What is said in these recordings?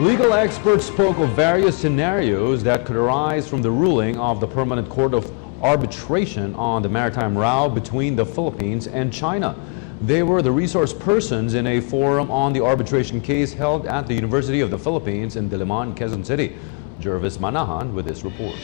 Legal experts spoke of various scenarios that could arise from the ruling of the Permanent Court of Arbitration on the maritime row between the Philippines and China. They were the resource persons in a forum on the arbitration case held at the University of the Philippines in Diliman, Quezon City. Jervis Manahan with this report.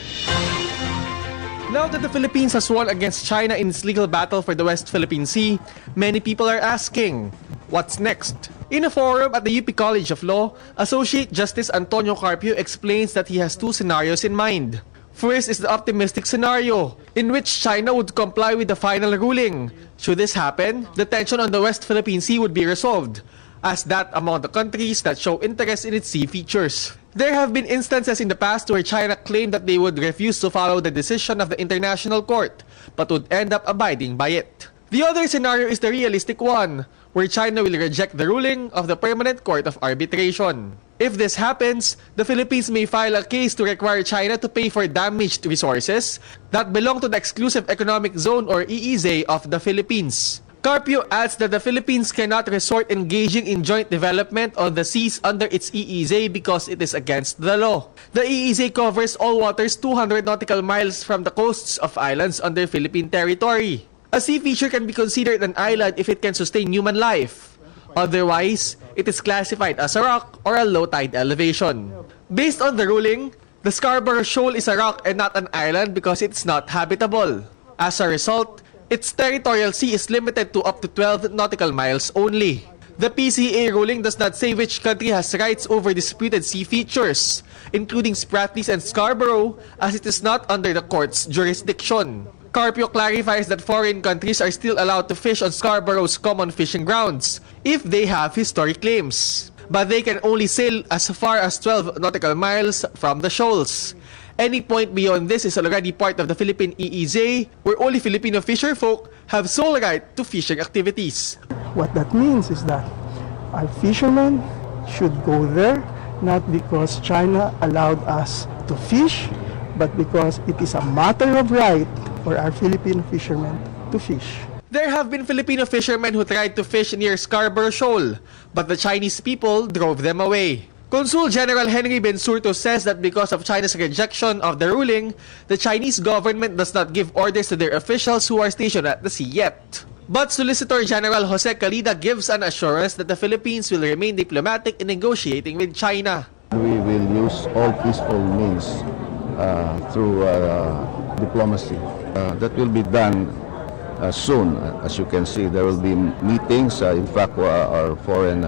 Now that the Philippines has won against China in its legal battle for the West Philippine Sea, many people are asking, what's next? In a forum at the UP College of Law, Associate Justice Antonio Carpio explains that he has two scenarios in mind. First is the optimistic scenario, in which China would comply with the final ruling. Should this happen, the tension on the West Philippine Sea would be resolved, as that among the countries that show interest in its sea features. There have been instances in the past where China claimed that they would refuse to follow the decision of the International Court, but would end up abiding by it. The other scenario is the realistic one, where China will reject the ruling of the Permanent Court of Arbitration. If this happens, the Philippines may file a case to require China to pay for damaged resources that belong to the Exclusive Economic Zone or EEZ of the Philippines. Carpio adds that the Philippines cannot resort engaging in joint development on the seas under its EEZ because it is against the law. The EEZ covers all waters 200 nautical miles from the coasts of islands under Philippine territory. A sea feature can be considered an island if it can sustain human life. Otherwise, it is classified as a rock or a low tide elevation. Based on the ruling, the Scarborough Shoal is a rock and not an island because it's not habitable. As a result, its territorial sea is limited to up to 12 nautical miles only. The PCA ruling does not say which country has rights over disputed sea features, including Spratlys and Scarborough, as it is not under the court's jurisdiction. Carpio clarifies that foreign countries are still allowed to fish on Scarborough's common fishing grounds if they have historic claims, but they can only sail as far as 12 nautical miles from the shoals. Any point beyond this is already part of the Philippine EEZ, where only Filipino fisherfolk have sole right to fishing activities. What that means is that our fishermen should go there, not because China allowed us to fish, but because it is a matter of right for our Filipino fishermen to fish. There have been Filipino fishermen who tried to fish near Scarborough Shoal, but the Chinese people drove them away. Consul General Henry Bensurto says that because of China's rejection of the ruling, the Chinese government does not give orders to their officials who are stationed at the sea yet. But Solicitor General Jose Calida gives an assurance that the Philippines will remain diplomatic in negotiating with China. We will use all peaceful means through diplomacy. That will be done soon. As you can see, there will be meetings. In fact, our foreign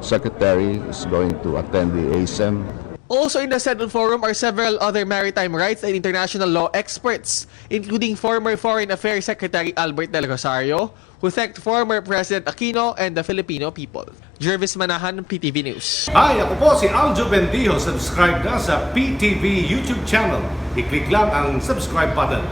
Secretary is going to attend the ASEM. Also in the Senate Forum are several other maritime rights and international law experts, including former Foreign Affairs Secretary Albert Del Rosario, who thanked former President Aquino and the Filipino people. Jervis Manahan, PTV News. Hi, ako po si Aljo Bendijo. Subscribe na sa PTV YouTube channel. I-click lang ang subscribe button.